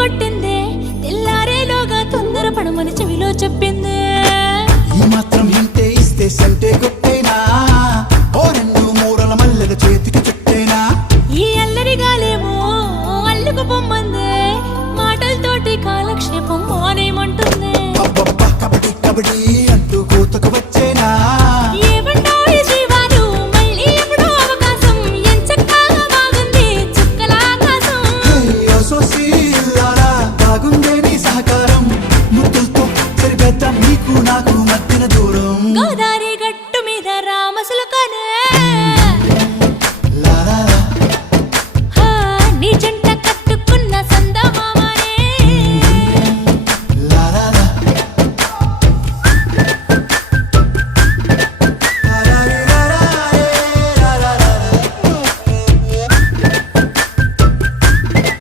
కొట్టిందే తెల్లారేలోగా తొందర పడమని చెవిలో చెప్పిందే ఈ మాత్రం ఇంటే ఇస్తే సంటే గొప్ప